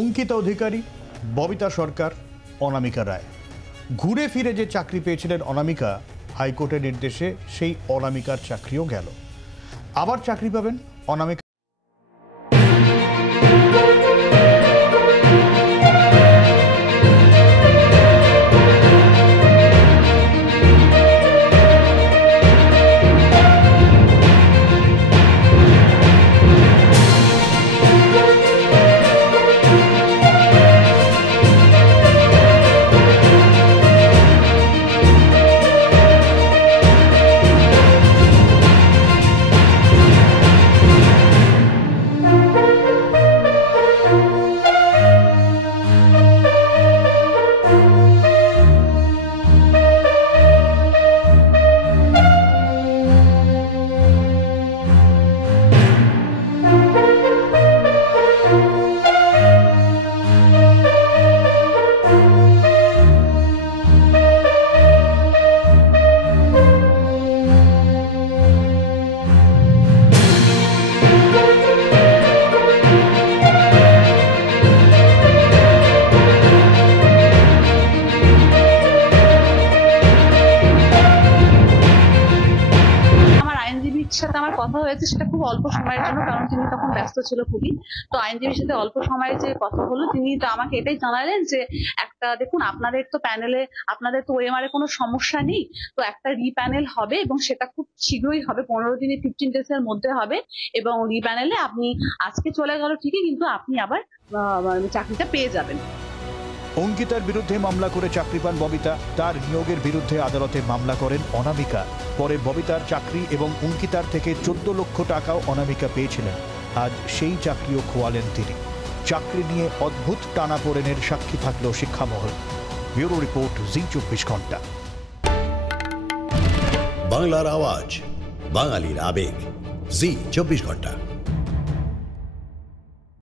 অঙ্কিতা অধিকারী, ববিতা সরকার, অনামিকা রায়। ঘুরে ফিরে যে চাকরি পেয়েছিলেন অনামিকা, হাইকোর্টের নির্দেশে সেই অনামিকার চাকরিও গেল। আবার চাকরি পাবেন অনামিকা। সাথে আমার কথা হয়েছে, সেটা খুব অল্প সময়ের জন্য, কারণ তিনি তখন ব্যস্ত ছিল খুবই। তো আইনজীবীর সাথে অল্প সময়ে যে কথা হলো, তিনি তো আমাকে এটাই জানালেন যে একটা দেখুন, আপনাদের তো প্যানেলে, আপনাদের তো ওএমআর এ কোনো সমস্যা নেই, তো একটা রিপ্যানেল হবে এবং সেটা খুব শীঘ্রই হবে, 15 দিনে 15 days এর মধ্যে হবে। এবং রিপ্যানেলে আপনি আজকে চলে গেল ঠিকই, কিন্তু আপনি আবার চাকরিটা পেয়ে যাবেন। অঙ্কিতার বিরুদ্ধে মামলা করে চাকরি পান ববিতা। তার নিয়োগের বিরুদ্ধে আদালতে মামলা করেন অনামিকা। পরে ববিতার চাকরি এবং অঙ্কিতার থেকে 14 লক্ষ টাকাও অনামিকা পেয়েছিলেন। আজ সেই চাকরিও খোয়ালেন তিনি। চাকরি নিয়ে অদ্ভুত টানাপোড়েনের সাক্ষী থাকল শিক্ষামহল। ব্যুরো রিপোর্ট, জি 24 ঘন্টা। বাংলার আওয়াজ, বাঙালির আবেগ, জি 24 ঘন্টা।